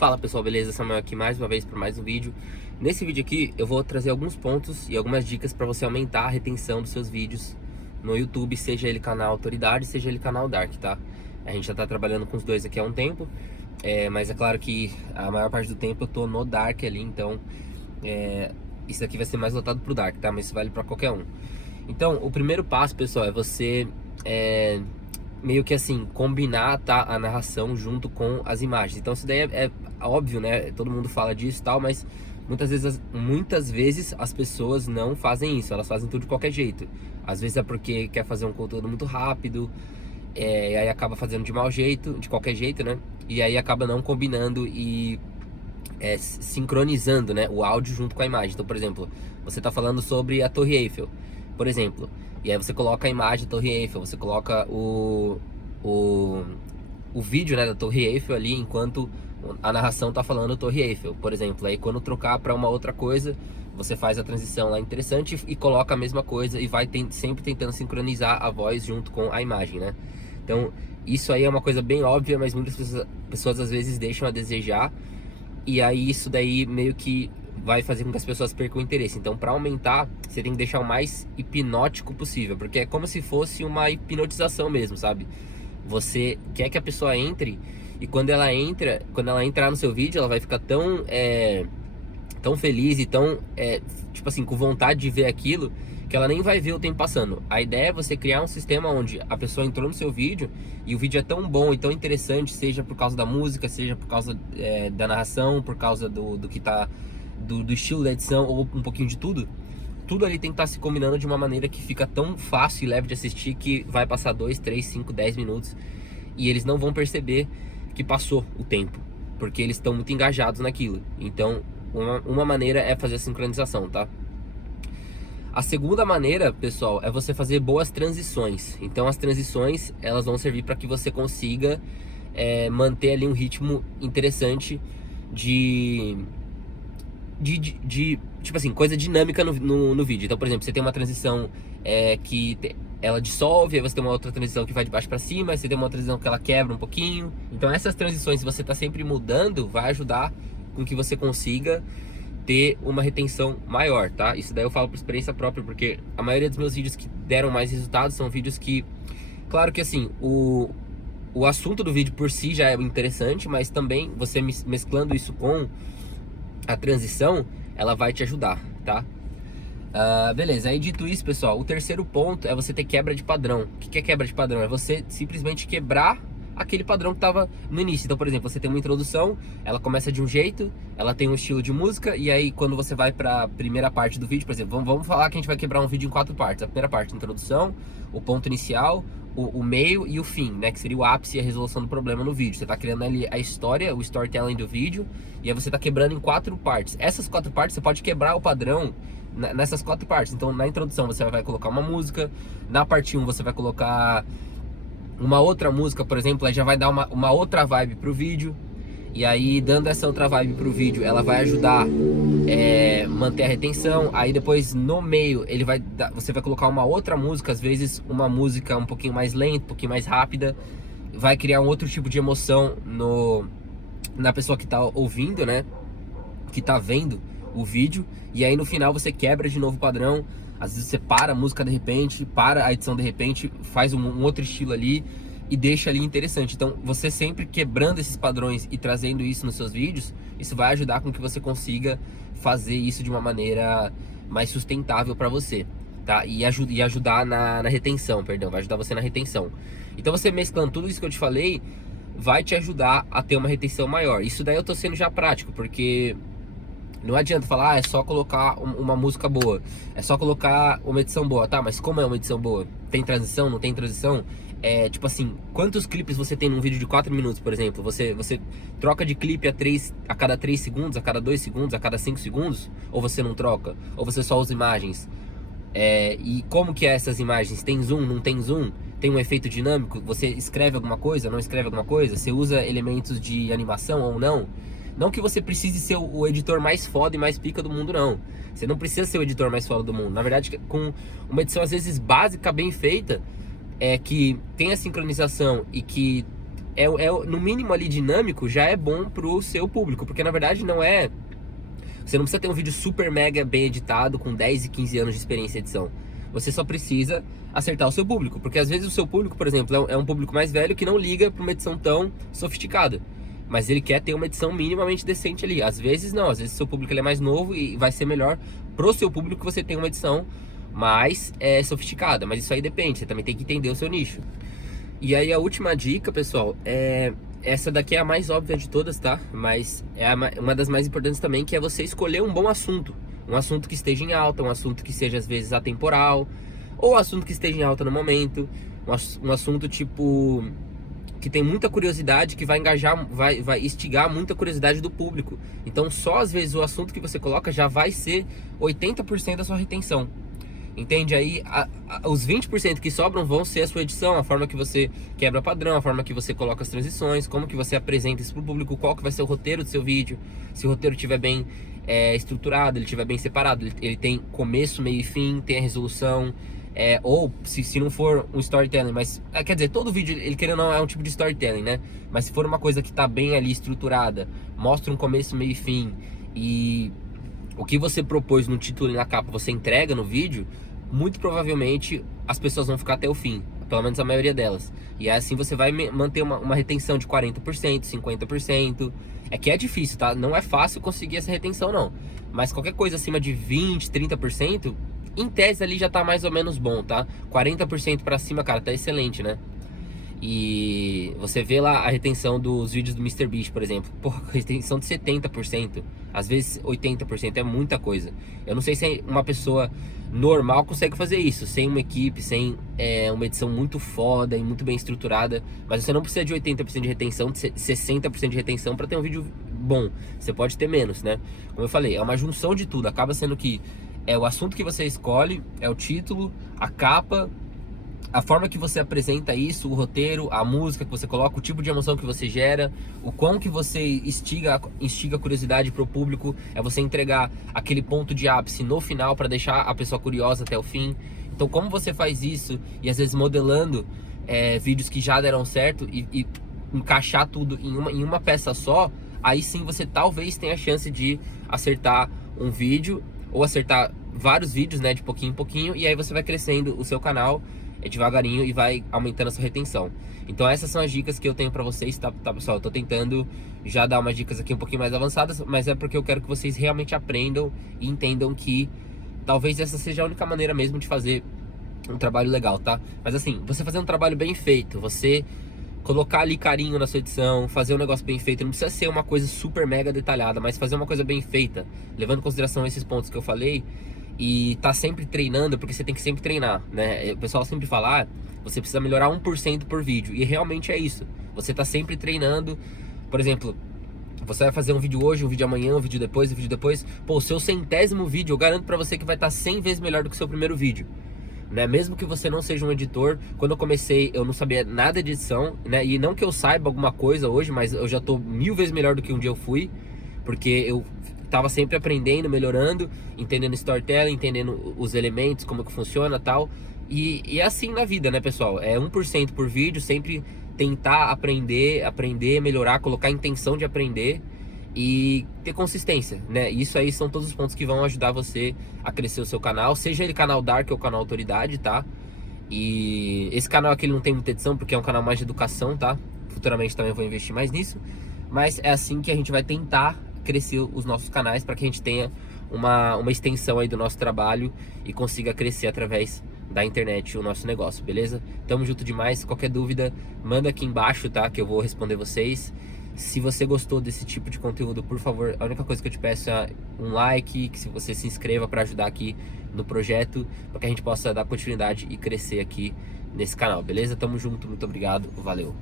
Fala pessoal, beleza? Samuel aqui mais uma vez para mais um vídeo. Nesse vídeo aqui eu vou trazer alguns pontos e algumas dicas para você aumentar a retenção dos seus vídeos no YouTube, seja ele canal Autoridade, seja ele canal Dark, tá? A gente já tá trabalhando com os dois aqui há um tempo, mas é claro que a maior parte do tempo eu tô no Dark ali, então isso aqui vai ser mais voltado pro Dark, tá? Mas isso vale para qualquer um. Então, o primeiro passo, pessoal, é você meio que assim, combinar, tá, a narração junto com as imagens. Então isso daí é óbvio, né? Todo mundo fala disso e tal, mas muitas vezes as pessoas não fazem isso, elas fazem tudo de qualquer jeito. Às vezes é porque quer fazer um conteúdo muito rápido, e aí acaba fazendo de mau jeito, de qualquer jeito, né? E aí acaba não combinando e sincronizando, né, o áudio junto com a imagem. Então, por exemplo, você tá falando sobre a Torre Eiffel, por exemplo, e aí você coloca a imagem da Torre Eiffel, você coloca o vídeo, né, da Torre Eiffel ali, enquanto a narração tá falando Torre Eiffel, por exemplo. Aí quando trocar para uma outra coisa, você faz a transição lá interessante e coloca a mesma coisa e vai sempre tentando sincronizar a voz junto com a imagem, né? Então, isso aí é uma coisa bem óbvia, mas muitas pessoas às vezes deixam a desejar. E aí isso daí meio que vai fazer com que as pessoas percam o interesse. Então, para aumentar, você tem que deixar o mais hipnótico possível, porque é como se fosse uma hipnotização mesmo, sabe? Você quer que a pessoa entre, e quando ela entrar no seu vídeo, ela vai ficar tão feliz e tão, tipo assim, com vontade de ver aquilo, que ela nem vai ver o tempo passando. A ideia é você criar um sistema onde a pessoa entrou no seu vídeo e o vídeo é tão bom e tão interessante, seja por causa da música, seja por causa da narração, por causa do que tá, do estilo da edição, ou um pouquinho de tudo. Tudo ali tem que estar se combinando de uma maneira que fica tão fácil e leve de assistir que vai passar 2, 3, 5, 10 minutos e eles não vão perceber que passou o tempo, porque eles estão muito engajados naquilo. Então, uma maneira é fazer a sincronização, tá? A segunda maneira, pessoal, é você fazer boas transições. Então as transições, elas vão servir para que você consiga manter ali um ritmo interessante tipo assim, coisa dinâmica no vídeo. Então, por exemplo, você tem uma transição ela dissolve, aí você tem uma outra transição que vai de baixo para cima, aí você tem uma outra transição que ela quebra um pouquinho. Então essas transições, se você tá sempre mudando, vai ajudar com que você consiga ter uma retenção maior, tá? Isso daí eu falo por experiência própria, porque a maioria dos meus vídeos que deram mais resultados são vídeos que, claro que assim, o assunto do vídeo por si já é interessante, mas também você mesclando isso com a transição, ela vai te ajudar, tá? Beleza, aí dito isso, pessoal, o terceiro ponto é você ter quebra de padrão. O que é quebra de padrão? É você simplesmente quebrar aquele padrão que estava no início. Então, por exemplo, você tem uma introdução, ela começa de um jeito, ela tem um estilo de música, e aí quando você vai para a primeira parte do vídeo, por exemplo, vamos falar que a gente vai quebrar um vídeo em 4 partes. A primeira parte, a introdução, o ponto inicial, o meio e o fim, né, que seria o ápice e a resolução do problema no vídeo. Você está criando ali a história, o storytelling do vídeo, e aí você está quebrando em 4 partes. Essas 4 partes você pode quebrar o padrão nessas 4 partes. Então, na introdução você vai colocar uma música, na parte 1 você vai colocar uma outra música, por exemplo, aí já vai dar uma outra vibe pro vídeo. E aí, dando essa outra vibe pro vídeo, ela vai ajudar manter a retenção. Aí depois, no meio, você vai colocar uma outra música, às vezes uma música um pouquinho mais lenta, um pouquinho mais rápida. Vai criar um outro tipo de emoção na pessoa que tá ouvindo, né? Que tá vendo o vídeo. E aí no final você quebra de novo o padrão. Às vezes você para a música de repente, para a edição de repente, faz um outro estilo ali e deixa ali interessante. Então, você sempre quebrando esses padrões e trazendo isso nos seus vídeos, isso vai ajudar com que você consiga fazer isso de uma maneira mais sustentável para você, tá? E ajudar na retenção, perdão, vai ajudar você na retenção. Então, você mesclando tudo isso que eu te falei, vai te ajudar a ter uma retenção maior. Isso daí eu tô sendo já prático, porque não adianta falar, é só colocar uma música boa, é só colocar uma edição boa, tá? Mas como é uma edição boa? Tem transição, não tem transição? Tipo assim, quantos clipes você tem num vídeo de 4 minutos, por exemplo? Você troca de clipe a cada 3 segundos, a cada 2 segundos, a cada 5 segundos? Ou você não troca? Ou você só usa imagens? E como que é essas imagens? Tem zoom, não tem zoom? Tem um efeito dinâmico? Você escreve alguma coisa, não escreve alguma coisa? Você usa elementos de animação ou não? Não que você precise ser o editor mais foda e mais pica do mundo, não. Você não precisa ser o editor mais foda do mundo. Na verdade, com uma edição às vezes básica, bem feita, que tem a sincronização e que no mínimo ali dinâmico, já é bom pro seu público, porque na verdade não é... Você não precisa ter um vídeo super mega bem editado, com 10 e 15 anos de experiência em edição. Você só precisa acertar o seu público, porque às vezes o seu público, por exemplo, é um público mais velho que não liga para uma edição tão sofisticada, mas ele quer ter uma edição minimamente decente ali. Às vezes não, às vezes o seu público ele é mais novo e vai ser melhor pro seu público que você tenha uma edição mais sofisticada, mas isso aí depende, você também tem que entender o seu nicho. E aí a última dica, pessoal, essa daqui é a mais óbvia de todas, tá? Mas é uma das mais importantes também, que é você escolher um bom assunto. Um assunto que esteja em alta, um assunto que seja às vezes atemporal, ou um assunto que esteja em alta no momento, um assunto tipo que tem muita curiosidade, que vai engajar, vai instigar muita curiosidade do público. Então só às vezes o assunto que você coloca já vai ser 80% da sua retenção. Entende? Aí os 20% que sobram vão ser a sua edição, a forma que você quebra padrão, a forma que você coloca as transições, como que você apresenta isso pro público, qual que vai ser o roteiro do seu vídeo. Se o roteiro estiver bem estruturado, ele estiver bem separado, ele tem começo, meio e fim, tem a resolução, ou se não for um storytelling, mas quer dizer, todo vídeo, ele querendo ou não, é um tipo de storytelling, né? Mas se for uma coisa que tá bem ali estruturada, mostra um começo, meio e fim, e o que você propôs no título e na capa você entrega no vídeo, muito provavelmente as pessoas vão ficar até o fim, pelo menos a maioria delas. E assim você vai manter uma retenção de 40%, 50%. É que é difícil, tá? Não é fácil conseguir essa retenção, não. Mas qualquer coisa acima de 20%, 30%, em tese ali já tá mais ou menos bom, tá? 40% pra cima, cara, tá excelente, né? E você vê lá a retenção dos vídeos do MrBeast, por exemplo. Porra, retenção de 70%, às vezes 80%, é muita coisa. Eu não sei se uma pessoa normal consegue fazer isso, sem uma equipe, sem uma edição muito foda e muito bem estruturada. Mas você não precisa de 80% de retenção, de 60% de retenção para ter um vídeo bom. Você pode ter menos, né? Como eu falei, é uma junção de tudo. Acaba sendo que é o assunto que você escolhe, é o título, a capa, a forma que você apresenta isso, o roteiro, a música que você coloca, o tipo de emoção que você gera, o quão que você instiga a curiosidade pro público, é você entregar aquele ponto de ápice no final para deixar a pessoa curiosa até o fim. Então como você faz isso, e às vezes modelando vídeos que já deram certo e encaixar tudo em uma peça só, aí sim você talvez tenha a chance de acertar um vídeo, ou acertar vários vídeos, né, de pouquinho em pouquinho, e aí você vai crescendo o seu canal devagarinho e vai aumentando a sua retenção. Então essas são as dicas que eu tenho pra vocês, tá pessoal? Eu tô tentando já dar umas dicas aqui um pouquinho mais avançadas, mas é porque eu quero que vocês realmente aprendam e entendam que talvez essa seja a única maneira mesmo de fazer um trabalho legal, tá? Mas assim, você fazer um trabalho bem feito, você colocar ali carinho na sua edição, fazer um negócio bem feito, não precisa ser uma coisa super mega detalhada, mas fazer uma coisa bem feita, levando em consideração esses pontos que eu falei, e tá sempre treinando, porque você tem que sempre treinar, né? O pessoal sempre fala, você precisa melhorar 1% por vídeo, e realmente é isso. Você tá sempre treinando. Por exemplo, você vai fazer um vídeo hoje, um vídeo amanhã, um vídeo depois, pô, o seu 100º vídeo, eu garanto pra você que vai estar 100 vezes melhor do que o seu primeiro vídeo, né? Mesmo que você não seja um editor. Quando eu comecei, eu não sabia nada de edição, né? E não que eu saiba alguma coisa hoje, mas eu já tô 1000 vezes melhor do que um dia eu fui, porque eu tava sempre aprendendo, melhorando, entendendo storytelling, entendendo os elementos, como que funciona e tal. E é assim na vida, né, pessoal? É 1% por vídeo, sempre tentar aprender, melhorar, colocar a intenção de aprender e ter consistência, né? Isso aí são todos os pontos que vão ajudar você a crescer o seu canal, seja ele canal Dark ou canal Autoridade, tá? E esse canal aqui ele não tem muita edição, porque é um canal mais de educação, tá? Futuramente também vou investir mais nisso. Mas é assim que a gente vai tentar crescer os nossos canais, para que a gente tenha uma extensão aí do nosso trabalho e consiga crescer através da internet o nosso negócio, beleza? Tamo junto demais. Qualquer dúvida, manda aqui embaixo, tá? Que eu vou responder vocês. Se você gostou desse tipo de conteúdo, por favor, a única coisa que eu te peço é um like, que você se inscreva para ajudar aqui no projeto, para que a gente possa dar continuidade e crescer aqui nesse canal, beleza? Tamo junto, muito obrigado, valeu!